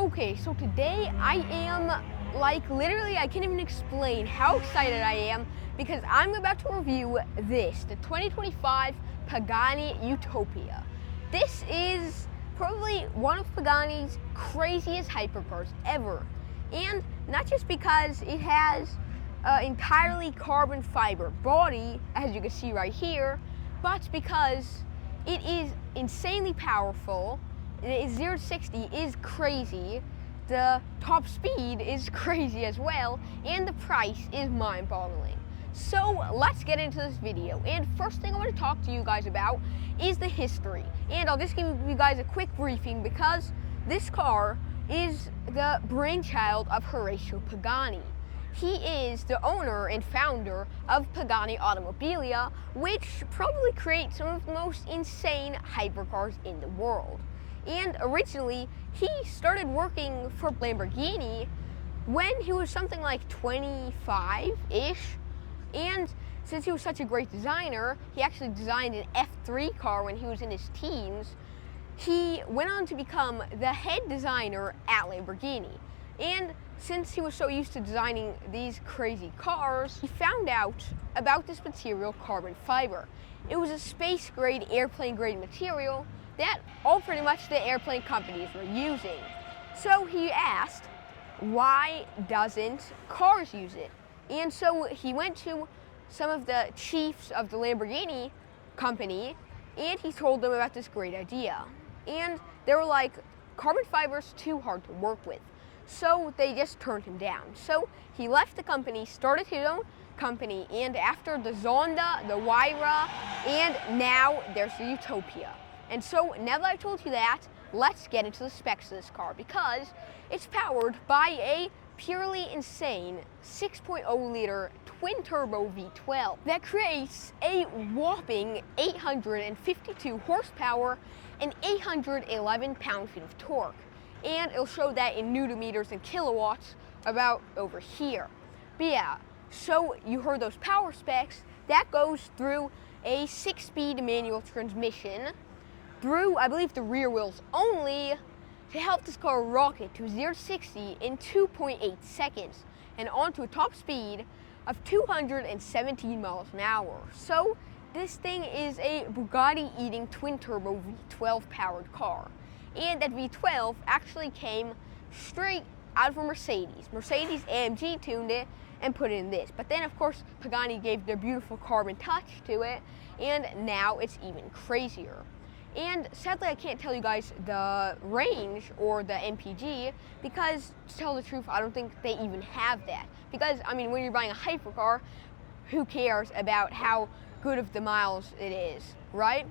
Okay, so today I am literally I can't even explain how excited I am because I'm about to review this, the 2025 Pagani Utopia. This is probably one of Pagani's craziest hypercars ever. And not just because it has an entirely carbon fiber body, as you can see right here, but because it is insanely powerful. 0 to 60 is crazy, the top speed is crazy as well, and the price is mind-boggling. So let's get into this video, and first thing I want to talk to you guys about is the history. And I'll just give you guys a quick briefing because this car is the brainchild of Horacio Pagani. He is the owner and founder of Pagani Utopia, which probably creates some of the most insane hypercars in the world. And originally, he started working for Lamborghini when he was something like 25-ish. And since he was such a great designer, he actually designed an F3 car when he was in his teens. He went on to become the head designer at Lamborghini. And since he was so used to designing these crazy cars, he found out about this material, carbon fiber. It was a space-grade, airplane-grade material that all pretty much the airplane companies were using. So he asked, why doesn't cars use it? And so he went to some of the chiefs of the Lamborghini company and he told them about this great idea. And they were like, carbon fiber's too hard to work with. So they just turned him down. So he left the company, started his own company, and after the Zonda, the Huayra, and now there's the Utopia. And so now that I've told you that, let's get into the specs of this car because it's powered by a purely insane 6.0 liter twin turbo V12 that creates a whopping 852 horsepower and 811 pound-feet of torque. And it'll show that in newton meters and kilowatts about over here. But yeah, so you heard those power specs. That goes through a 6-speed manual transmission through, I believe, the rear wheels only to help this car rocket to 0 to 60 in 2.8 seconds and onto a top speed of 217 miles an hour. So this thing is a Bugatti-eating twin-turbo V12 powered car. And that V12 actually came straight out of a Mercedes. Mercedes AMG tuned it and put it in this. But then, of course, Pagani gave their beautiful carbon touch to it, and now it's even crazier. And sadly, I can't tell you guys the range or the MPG because, to tell the truth, I don't think they even have that. Because, I mean, when you're buying a hypercar, who cares about how good of the miles it is, right?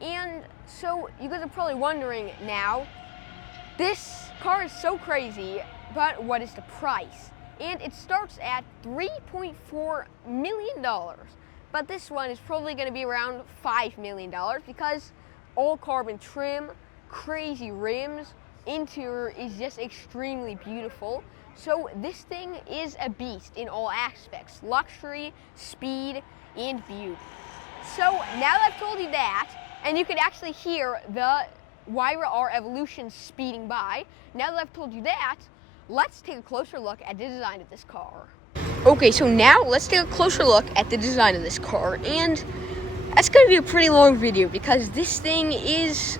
And so you guys are probably wondering now, this car is so crazy, but what is the price? And it starts at $3.4 million. But this one is probably going to be around $5 million because all carbon trim, crazy rims, interior is just extremely beautiful. So this thing is a beast in all aspects, luxury, speed, and beauty. So now that I've told you that, and you can actually hear the Huayra R Evolution speeding by, now that I've told you that, let's take a closer look at the design of this car. Okay, so now let's take a closer look at the design of this car, and that's going to be a pretty long video because this thing is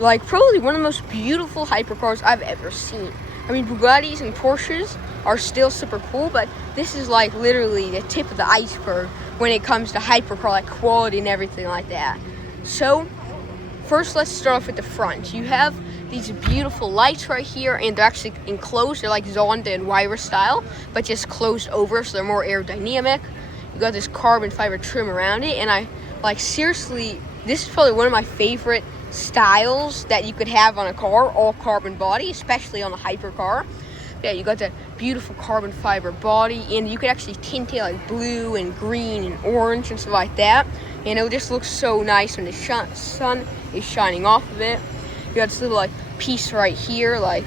like probably one of the most beautiful hypercars I've ever seen. I mean, Bugattis and Porsches are still super cool, but this is like literally the tip of the iceberg when it comes to hypercar, like quality and everything like that. So first, let's start off with the front. You have these beautiful lights right here, and they're actually enclosed. They're like Zonda and Huayra style, but just closed over, so they're more aerodynamic. You got this carbon fiber trim around it, and I like seriously, this is probably one of my favorite styles that you could have on a car, all carbon body, especially on a hypercar. Yeah, you got the beautiful carbon fiber body, and you could actually tint it like blue and green and orange and stuff like that. And it just looks so nice when the sun is shining off of it. You got this little like piece right here, like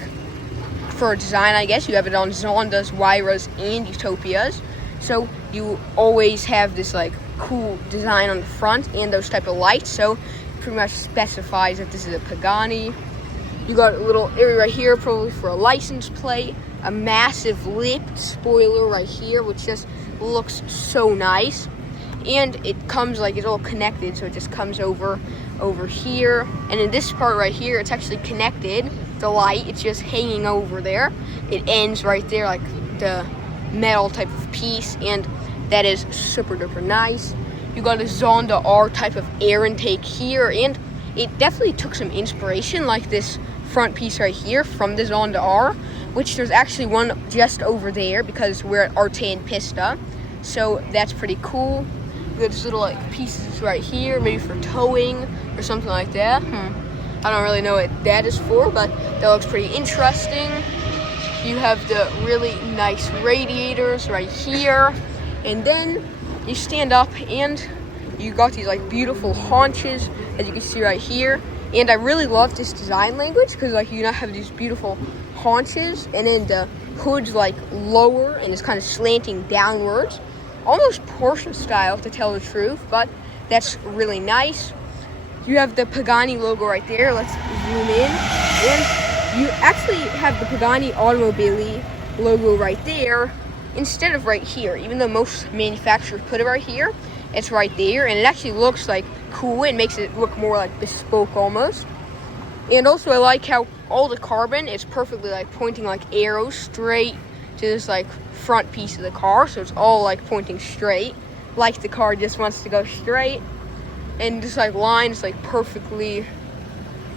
for design, I guess. You have it on Zondas, Huayras, and Utopias. So you always have this like cool design on the front and those type of lights. So it pretty much specifies that this is a Pagani. You got a little area right here, probably for a license plate. A massive lip spoiler right here, which just looks so nice. And it comes like it's all connected, so it just comes over here. And in this part right here, it's actually connected. The light, it's just hanging over there. It ends right there, like the metal type of piece, and that is super duper nice. You got a Zonda R type of air intake here, and it definitely took some inspiration, like this front piece right here from the Zonda R, which there's actually one just over there because we're at Arte and Pista, so that's pretty cool. There's little like pieces right here, maybe for towing or something like that. I don't really know what that is for, but that looks pretty interesting. You have the really nice radiators right here, and then you stand up and you got these like beautiful haunches, as you can see right here. And I really love this design language because like you now have these beautiful haunches, and then the hood's like lower and it's kind of slanting downwards, almost Porsche style to tell the truth, but that's really nice. You have the Pagani logo right there. Let's zoom in, and you actually have the Pagani Automobili logo right there instead of right here. Even though most manufacturers put it right here, it's right there, and it actually looks like cool. It makes it look more like bespoke almost. And also I like how all the carbon is perfectly like pointing like arrows straight to this like front piece of the car, so it's all like pointing straight, like the car just wants to go straight. And this like line is like perfectly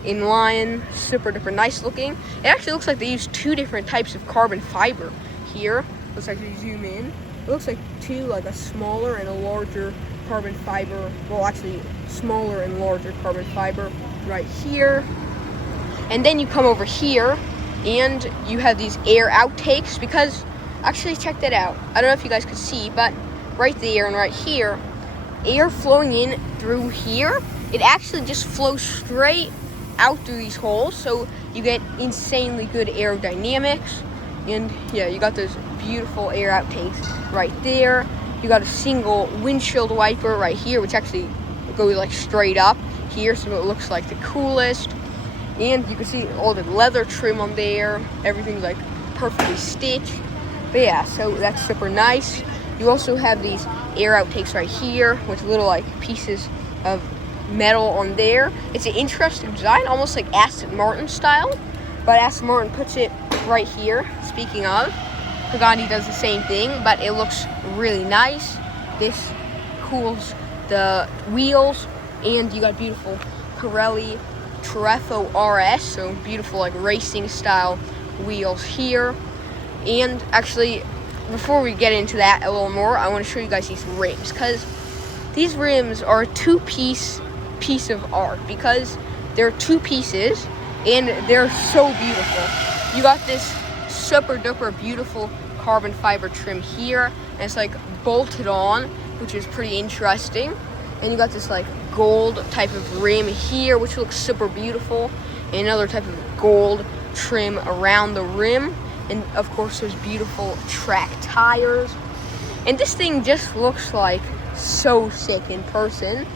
in line, super duper nice looking. It actually looks like they use two different types of carbon fiber here. Let's actually zoom in. It looks like two, like a smaller and a larger carbon fiber. Well, actually smaller and larger carbon fiber right here. And then you come over here and you have these air outtakes, because actually check that out. I don't know if you guys could see, but right there and right here, air flowing in through here, it actually just flows straight out through these holes, so you get insanely good aerodynamics. And yeah, you got those beautiful air outtakes right there. You got a single windshield wiper right here, which actually goes like straight up here, so it looks like the coolest. And you can see all the leather trim on there. Everything's like perfectly stitched. But yeah, so that's super nice. You also have these air outtakes right here with little like pieces of metal on there. It's an interesting design, almost like Aston Martin style, but Aston Martin puts it right here. Speaking of, Pagani does the same thing, but it looks really nice. This cools the wheels, and you got beautiful Pirelli Trefo RS, so beautiful like racing style wheels here. And actually, before we get into that a little more, I want to show you guys these rims, because these rims are a two-piece of art, because they're two pieces and they're so beautiful. You got this super duper beautiful carbon fiber trim here, and it's like bolted on, which is pretty interesting. And you got this like gold type of rim here, which looks super beautiful, and another type of gold trim around the rim. And of course there's beautiful track tires, and this thing just looks like so sick in person.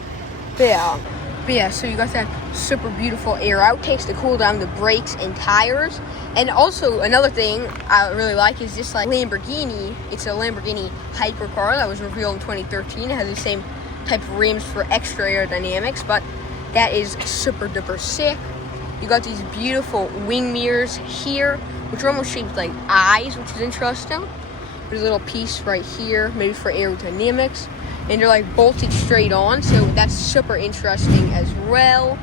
But yeah, so you got that super beautiful air outtakes to cool down the brakes and tires. And also another thing I really like is this like Lamborghini. It's a Lamborghini hypercar that was revealed in 2013. It has the same type of rims for extra aerodynamics, but that is super duper sick. You got these beautiful wing mirrors here, which are almost shaped like eyes, which is interesting. There's a little piece right here, maybe for aerodynamics, and they're like bolted straight on, so that's super interesting as well.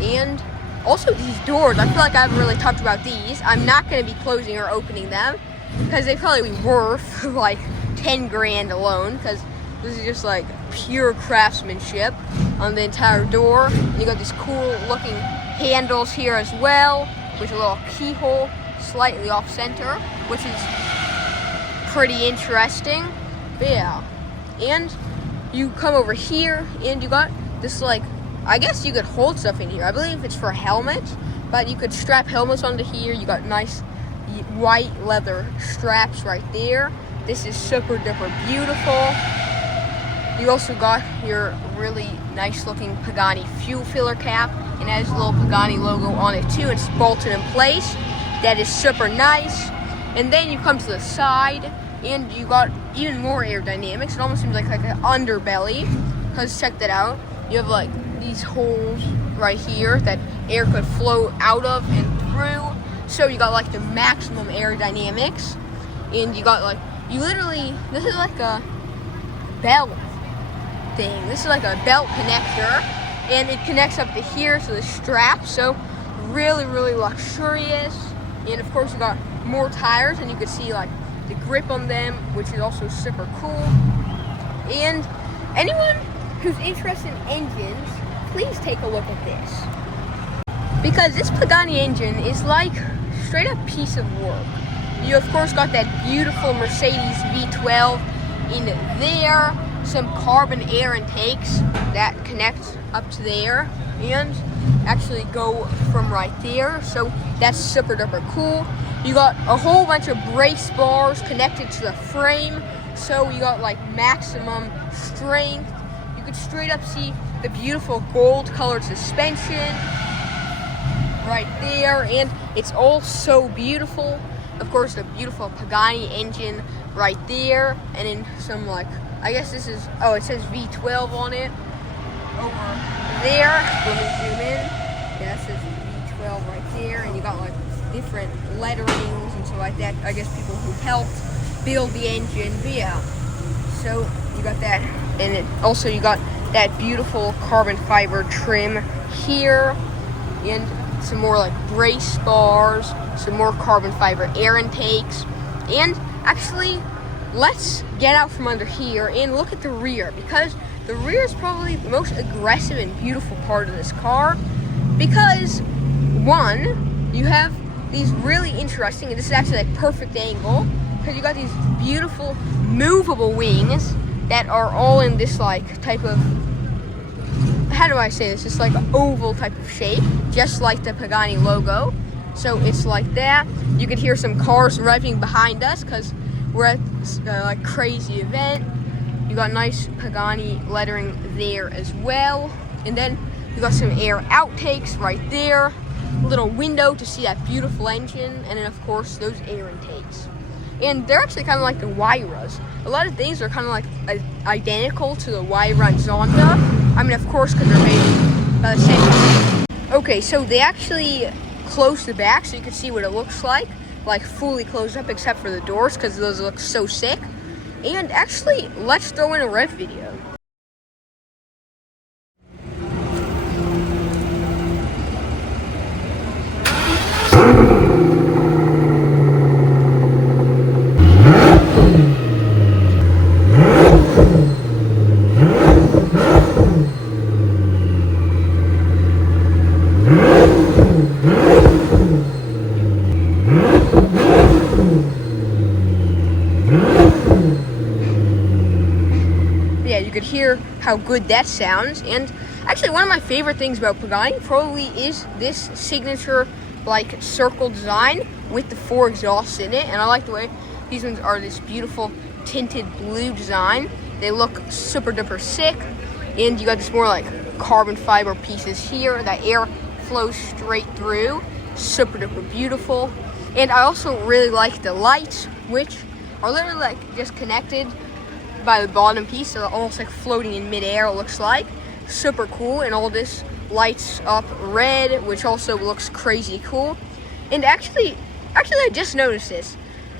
And also these doors, I feel like I haven't really talked about these. I'm not going to be closing or opening them, because they probably worth like 10 grand alone, because this is just like pure craftsmanship on the entire door. And you got these cool looking handles here as well, with a little keyhole slightly off center, which is pretty interesting. But yeah, and you come over here and you got this like, I guess you could hold stuff in here. I believe it's for helmets, but you could strap helmets onto here. You got nice white leather straps right there. This is super duper beautiful. You also got your really nice looking Pagani fuel filler cap, and and it has a little Pagani logo on it too. It's bolted in place. That is super nice. And then you come to the side, and you got even more aerodynamics. It almost seems like an underbelly, because check that out. You have like these holes right here that air could flow out of and through. So you got like the maximum aerodynamics, and you got like, this is like a belt thing. This is like a belt connector, and it connects up to here, so the strap. So really, really luxurious. And of course you got more tires, and you can see like the grip on them, which is also super cool. And anyone who's interested in engines, please take a look at this, because this Pagani engine is like straight up piece of work. You of course got that beautiful Mercedes V12 in there, some carbon air intakes that connect up to there and actually go from right there, so that's super duper cool. You got a whole bunch of brace bars connected to the frame, so you got like maximum strength. You could straight up see the beautiful gold colored suspension right there, and it's all so beautiful. Of course, the beautiful Pagani engine right there, and then some like, I guess this is, it says V12 on it over there. Let me zoom in. Yeah, it says V12 right there, and you got like different letterings and stuff like that. I guess people who helped build the engine. But yeah, so you got that, and it also you got that beautiful carbon fiber trim here, and some more like brace bars, some more carbon fiber air intakes. And actually, let's get out from under here and look at the rear, because the rear is probably the most aggressive and beautiful part of this car. Because one, you have these really interesting, and this is actually like perfect angle, because you got these beautiful movable wings that are all in this like type of, how do I say this? It's like an oval type of shape, just like the Pagani logo. So it's like that. You can hear some cars revving behind us because we're at this like crazy event. You got nice Pagani lettering there as well. And then you got some air outtakes right there. A little window to see that beautiful engine. And then of course those air intakes. And they're actually kind of like the Huayras. A lot of things are kind of like identical to the Huayra and Zonda. I mean, of course, because they're made by the same. Okay, so they actually close the back so you can see what it looks like fully closed up except for the doors, because those look so sick. And actually, let's throw in a rev video. Yeah, you could hear how good that sounds. And actually, one of my favorite things about Pagani probably is this signature like circle design with the 4 exhausts in it. And I like the way these ones are this beautiful tinted blue design. They look super duper sick. And you got this more like carbon fiber pieces here that air flows straight through. Super duper beautiful. And I also really like the lights, which are literally like just connected by the bottom piece, so almost like floating in midair, it looks like. Super cool. And all this lights up red, which also looks crazy cool. And actually I just noticed this.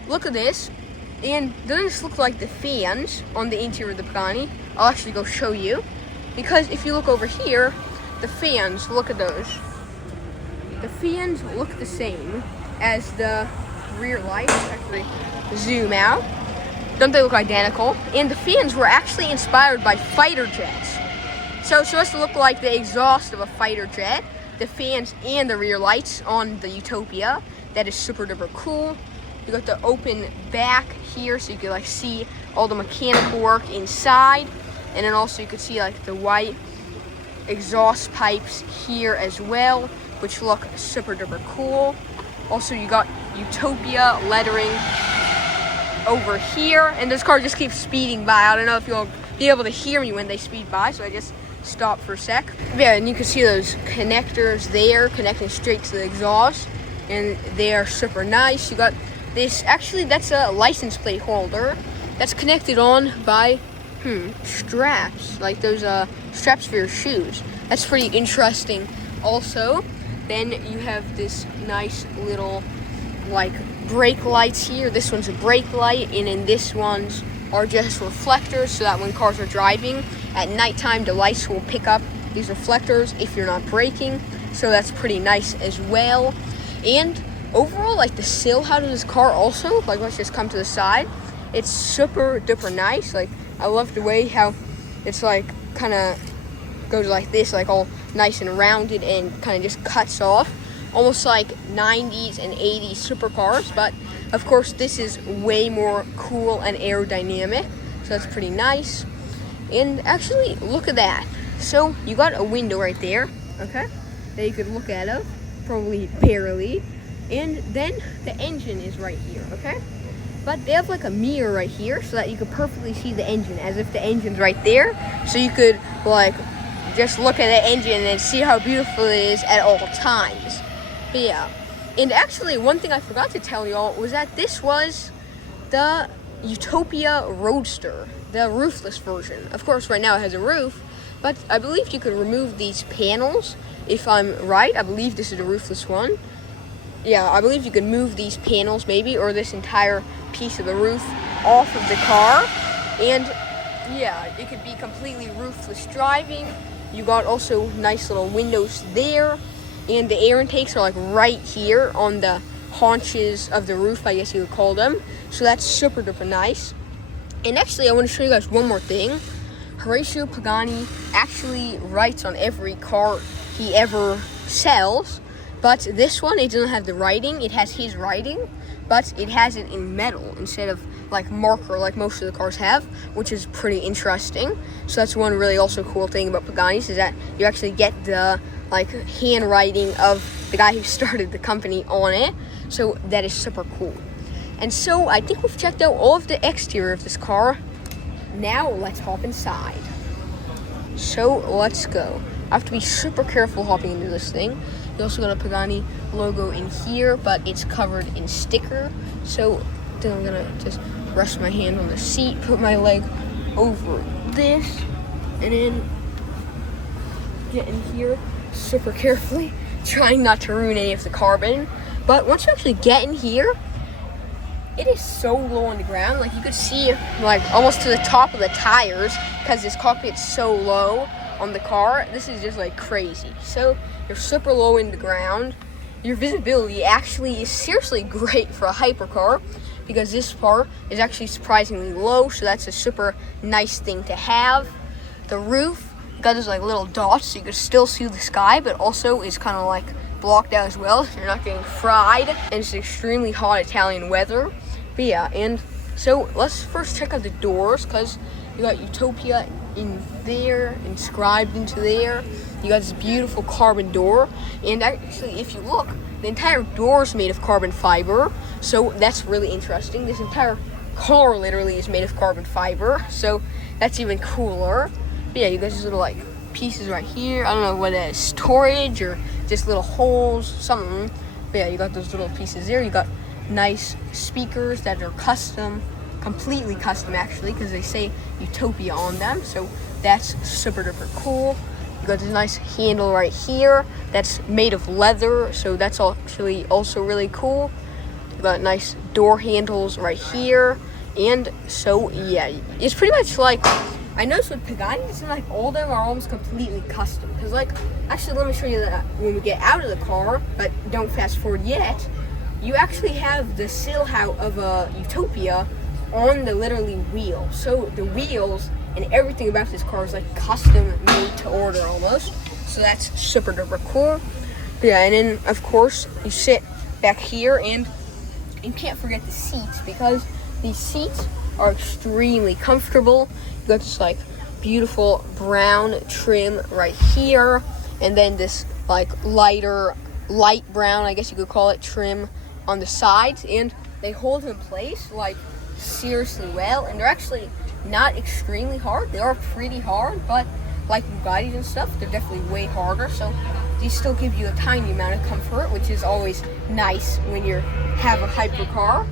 Look at this. And doesn't this look like the fans on the interior of the Pagani? I'll actually go show you. Because if you look over here, the fans, look at those. The fans look the same as the rear lights. Actually, zoom out. Don't they look identical? And the fans were actually inspired by fighter jets. So it's supposed to look like the exhaust of a fighter jet, the fans and the rear lights on the Utopia. That is super duper cool. You got the open back here, so you can like see all the mechanical work inside. And then also you can see like the white exhaust pipes here as well, which look super duper cool. Also you got Utopia lettering over here, and this car just keeps speeding by. I don't know if you'll be able to hear me when they speed by, so I just stop for a sec. Yeah, and you can see those connectors there connecting straight to the exhaust, and they are super nice. You got this, actually that's a license plate holder that's connected on by straps, like those straps for your shoes. That's pretty interesting. Also, then you have this nice little like brake lights here. This one's a brake light, and then this one's are just reflectors, so that when cars are driving at nighttime, the lights will pick up these reflectors if you're not braking. So that's pretty nice as well. And overall, like the sill out of this car also, like let's just come to the side. It's super duper nice. Like I love the way how it's like kind of goes like this, like all nice and rounded and kind of just cuts off. Almost like 90s and 80s supercars, but of course this is way more cool and aerodynamic, so that's pretty nice. And actually, look at that. So you got a window right there, okay, that you could look out of, probably barely. And then the engine is right here, okay? But they have like a mirror right here so that you could perfectly see the engine, as if the engine's right there. So you could like just look at the engine and see how beautiful it is at all times. But yeah, and actually one thing I forgot to tell y'all was that this was the Utopia Roadster, the roofless version. Of course, right now it has a roof, but I believe you could remove these panels. If I'm right, I believe this is a roofless one. Yeah, I believe you could move these panels maybe, or this entire piece of the roof off of the car. And yeah, it could be completely roofless driving. You got also nice little windows there. And the air intakes are like right here on the haunches of the roof, I guess you would call them. So that's super duper nice. And actually, I want to show you guys one more thing. Horacio Pagani actually writes on every car he ever sells. But this one, it doesn't have the writing. It has his writing, but it has it in metal instead of like marker like most of the cars have, which is pretty interesting. So that's one really also cool thing about Paganis, is that you actually get the like handwriting of the guy who started the company on it. So that is super cool. And so I think we've checked out all of the exterior of this car. Now let's hop inside. So let's go. I have to be super careful hopping into this thing. You also got a Pagani logo in here, but it's covered in sticker. So then I'm gonna just rest my hand on the seat, put my leg over this, and then get in here super carefully, trying not to ruin any of the carbon. But once you actually get in here, it is so low on the ground. Like you could see like almost to the top of the tires, because this cockpit's so low on the car. This is just like crazy. So you're super low in the ground. Your visibility actually is seriously great for a hypercar, because this part is actually surprisingly low, so that's a super nice thing to have. The roof got those like little dots, so you can still see the sky, but also is kind of like blocked out as well, so you're not getting fried. And it's extremely hot Italian weather. But yeah, and so let's first check out the doors, because you got Utopia in there, inscribed into there. You got this beautiful carbon door, and actually if you look, the entire door is made of carbon fiber, so that's really interesting. This entire car literally is made of carbon fiber, so that's even cooler. But yeah, you got these little like pieces right here. I don't know what that is, storage or just little holes, something. But yeah, you got those little pieces there. You got nice speakers that are custom, completely custom actually, because they say Utopia on them, so that's super duper cool. You got this nice handle right here that's made of leather, so that's actually also really cool. You got nice door handles right here, and so yeah, it's pretty much like, I noticed with Pagani, it seems like all of them are almost completely custom. Because like, actually let me show you that when we get out of the car, but don't fast forward yet, you actually have the sill out of a Utopia on the literally wheel. So the wheels and everything about this car is like custom made to order almost. So that's super duper cool. But yeah, and then of course you sit back here, and you can't forget the seats, because these seats are extremely comfortable. You got this like beautiful brown trim right here, and then this like light brown, I guess you could call it, trim on the sides, and they hold in place like seriously well, and they're actually not extremely hard. They are pretty hard, but like Bugattis and stuff, they're definitely way harder. So these still give you a tiny amount of comfort, which is always nice when you have a hypercar.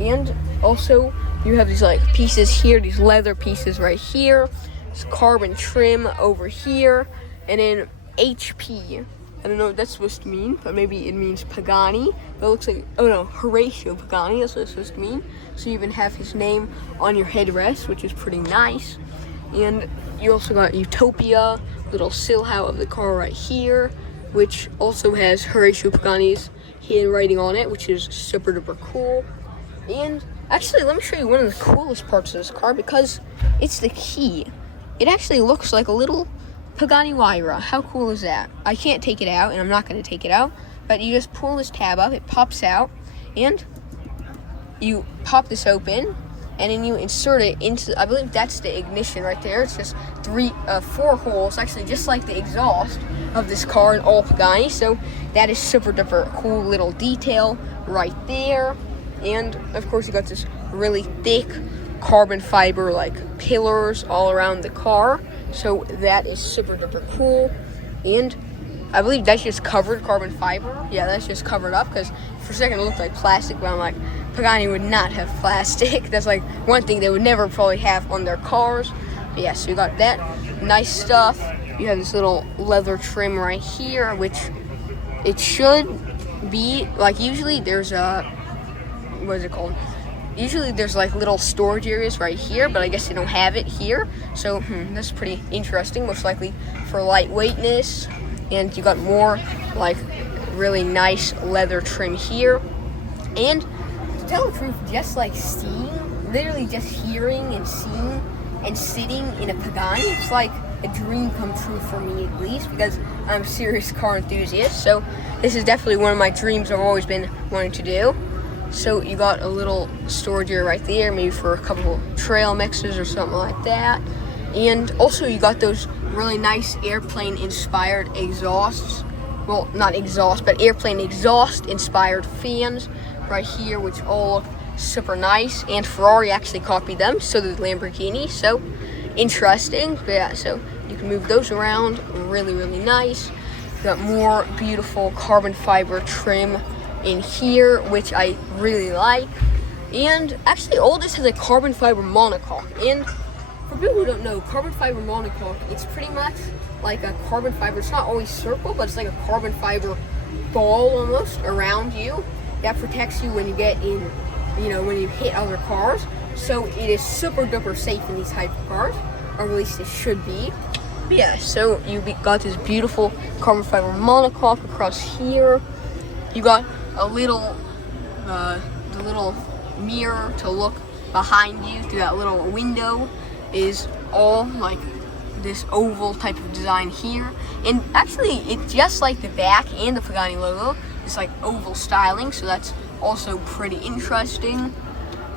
And also you have these like pieces here, these leather pieces right here, this carbon trim over here, and then HP. I don't know what that's supposed to mean, but maybe it means Pagani. That looks like, oh no, Horatio Pagani, that's what it's supposed to mean. So you even have his name on your headrest, which is pretty nice. And you also got Utopia, little silhouette of the car right here, which also has Horatio Pagani's handwriting on it, which is super duper cool. And actually, let me show you one of the coolest parts of this car, because it's the key. It actually looks like a little Pagani Huayra. How cool is that? I can't take it out, and I'm not going to take it out, but you just pull this tab up, it pops out, and you pop this open, and then you insert it into, I believe that's the ignition right there. It's just 4 holes, actually just like the exhaust of this car in all Pagani. So that is super duper cool little detail right there. And of course you got this really thick carbon fiber like pillars all around the car. So that is super duper cool. And I believe that's just covered carbon fiber. Yeah, that's just covered up, because for a second it looked like plastic, but I'm like, Pagani would not have plastic. That's like one thing they would never probably have on their cars. But yeah, so you got that nice stuff. You have this little leather trim right here, which it should be like, usually there's a, what is it called? Usually there's like little storage areas right here, but I guess they don't have it here. So that's pretty interesting, most likely for lightweightness. And you got more like really nice leather trim here. And to tell the truth, just like seeing, literally just hearing and seeing and sitting in a Pagani, it's like a dream come true for me, at least, because I'm a serious car enthusiast. So this is definitely one of my dreams I've always been wanting to do. So you got a little storage area right there, maybe for a couple trail mixes or something like that. And also you got those really nice airplane inspired exhausts. Well, not exhaust, but airplane exhaust inspired fans right here, which all look super nice. And Ferrari actually copied them, so did Lamborghini. So interesting. But yeah, so you can move those around, really, really nice. You got more beautiful carbon fiber trim in here, which I really like. And actually all this has a carbon fiber monocoque. And for people who don't know, carbon fiber monocoque, it's pretty much like a carbon fiber. It's not always circle, but it's like a carbon fiber ball almost around you that protects you when you get in, when you hit other cars. So it is super duper safe in these hypercars, or at least it should be. But yeah, so you got this beautiful carbon fiber monocoque across here. You got a little, the little mirror to look behind you through that little window is all like this oval type of design here. And actually it's just like the back and the Pagani logo. It's like oval styling, so that's also pretty interesting.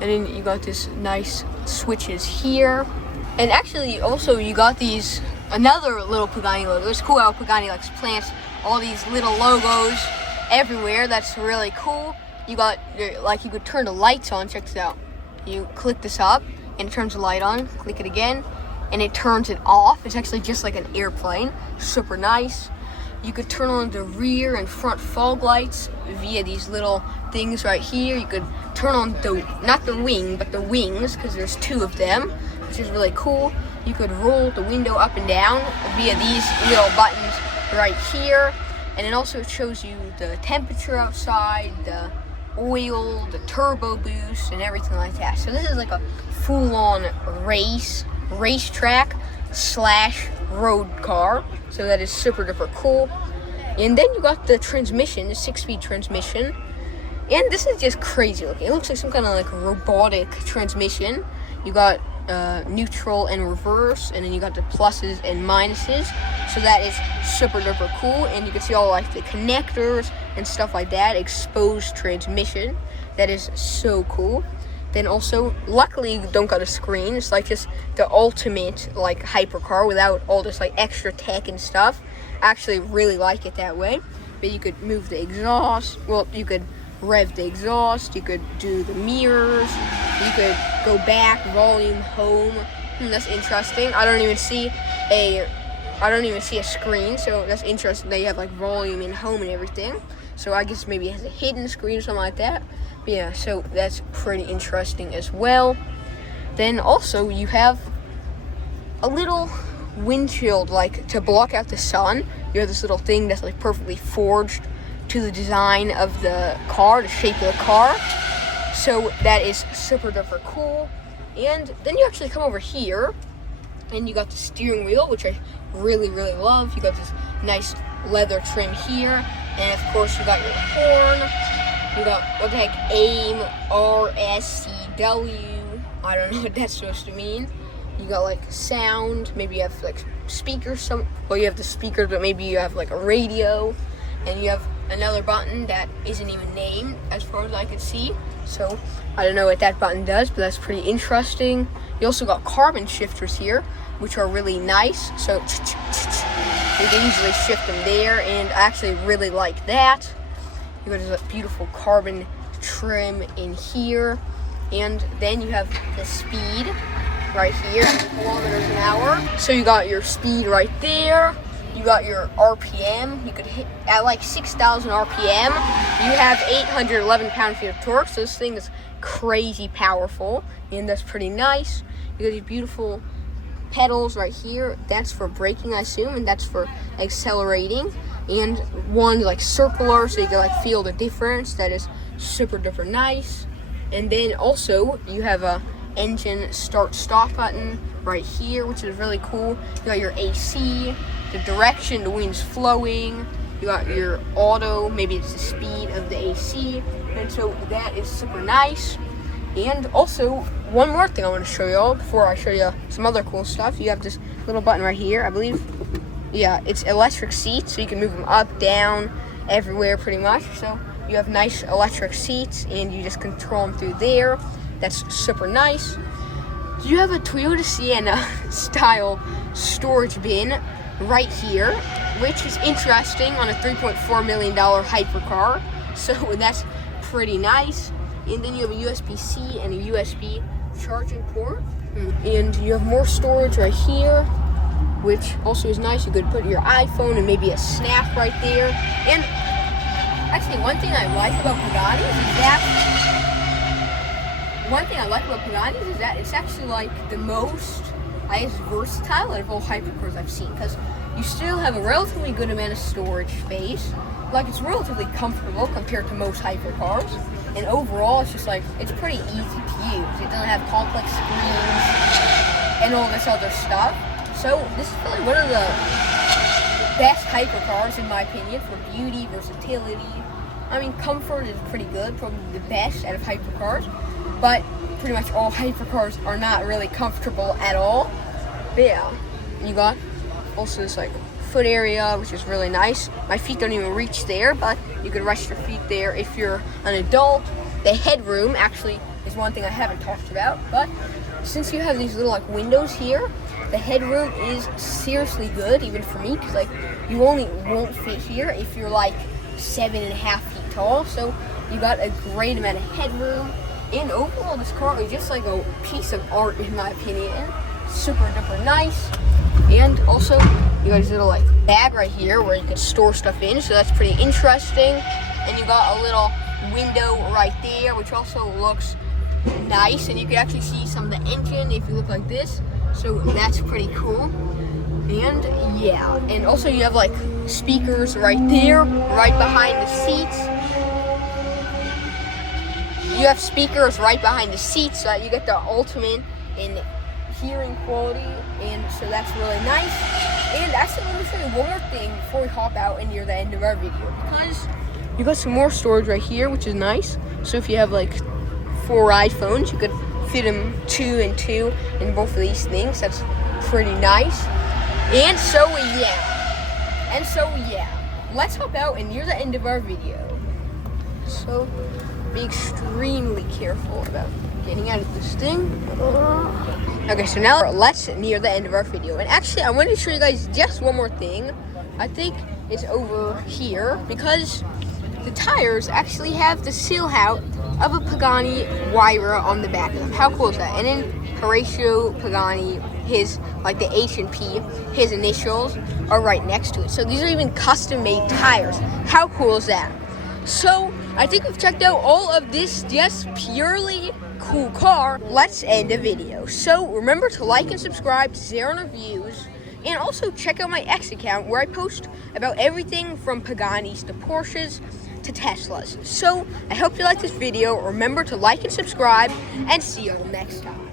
And then you got this nice switches here. And actually also you got these, another little Pagani logo. It's cool how Pagani likes plants all these little logos everywhere. That's really cool. You got, like, you could turn the lights on. Check this out. You click this up and it turns the light on. Click it again and it turns it off. It's actually just like an airplane. Super nice. You could turn on the rear and front fog lights via these little things right here. You could turn on the, not the wing, but the wings, because there's 2 of them, which is really cool. You could roll the window up and down via these little buttons right here. And it also shows you the temperature outside, the oil, the turbo boost, and everything like that. So this is like a full-on racetrack / road car. So that is super duper cool. And then you got the transmission, the 6-speed transmission. And this is just crazy looking. It looks like some kind of like robotic transmission. You got neutral and reverse, and then you got the pluses and minuses. So that is super duper cool. And you can see all like the connectors and stuff like that. Exposed transmission. That is so cool. Then also, luckily you don't got a screen. It's like just the ultimate like hypercar without all this like extra tech and stuff. I actually really like it that way. But you could move the exhaust. Well, you could rev the exhaust. You could do the mirrors. You could go back, volume, home. That's interesting. I don't even see a I don't even see a screen, so that's interesting that you have like volume and home and everything. So I guess maybe it has a hidden screen or something like that. But yeah, so that's pretty interesting as well. Then also you have a little windshield, like to block out the sun. You have this little thing that's like perfectly forged to the design of the car, the shape of the car. So that is super duper cool. And then you actually come over here and you got the steering wheel, which I really, really love. You got this nice leather trim here. And of course you got your horn. You got, what the heck, AIM, RSCW. I don't know what that's supposed to mean. You got like sound, maybe you have like speakers, well you have the speakers, but maybe you have like a radio. And you have another button that isn't even named as far as I could see. So I don't know what that button does, but that's pretty interesting. You also got carbon shifters here, which are really nice. So you can easily shift them there, and I actually really like that. You got this beautiful carbon trim in here. And then you have the speed right here, kilometers an hour. So you got your speed right there. You got your RPM. You could hit at like 6,000 RPM. You have 811 pound-feet of torque. So this thing is crazy powerful, and that's pretty nice. You got these beautiful pedals right here. That's for braking, I assume, and that's for accelerating. And one like circular, so you can like feel the difference. That is super duper nice. And then also you have a engine start stop button right here, which is really cool. You got your AC, the direction the wind's flowing. You got your auto, maybe it's the speed of the AC, and so that is super nice. And also one more thing I want to show y'all before I show you some other cool stuff. You have this little button right here, I believe. Yeah, it's electric seats, so you can move them up, down, everywhere pretty much. So you have nice electric seats, and you just control them through there. That's super nice. You have a Toyota Sienna style storage bin right here, which is interesting on a $3.4 million hypercar. So that's pretty nice. And then you have a USB-C and a USB charging port. And you have more storage right here, which also is nice. You could put your iPhone and maybe a snack right there. And actually, one thing I like about Paganis is that it's actually like the most, I guess, versatile out of all hypercars I've seen, because you still have a relatively good amount of storage space. Like, it's relatively comfortable compared to most hypercars, and overall it's just like, it's pretty easy to use. It doesn't have complex screens and all this other stuff. So this is really one of the best hypercars in my opinion for beauty, versatility. I mean, comfort is pretty good, probably the best out of hypercars, but pretty much all hypercars are not really comfortable at all. But yeah, you got also this like foot area, which is really nice. My feet don't even reach there, but you can rest your feet there if you're an adult. The headroom actually is one thing I haven't talked about, but since you have these little like windows here, the headroom is seriously good, even for me, because like you only won't fit here if you're like 7.5 feet tall. So you got a great amount of headroom. And overall, this car is just like a piece of art in my opinion. Super duper nice. And also, you got this little like bag right here where you can store stuff in, so that's pretty interesting. And you got a little window right there, which also looks nice, and you can actually see some of the engine if you look like this. So that's pretty cool. And yeah, and also you have like speakers right there, right behind the seats. You have speakers right behind the seats, so that you get the ultimate in hearing quality, and so that's really nice. And actually, let me show you one more thing before we hop out and near the end of our video, because you got some more storage right here, which is nice. So if you have like 4 iPhones, you could fit them 2 and 2 in both of these things. That's pretty nice. And so yeah, let's hop out and near the end of our video. So be extremely careful about getting out of this thing. Okay, so now let's near the end of our video. And actually, I wanted to show you guys just one more thing. I think it's over here, because the tires actually have the silhouette of a Pagani Huayra on the back of them. How cool is that? And then Horatio Pagani, his, like the H and P, his initials are right next to it. So these are even custom-made tires. How cool is that? So I think we've checked out all of this just purely cool car. Let's end the video. So remember to like and subscribe to Xaaron Reviews, and also check out my X account where I post about everything from Paganis to Porsches to Teslas. So I hope you like this video. Remember to like and subscribe, and see you next time.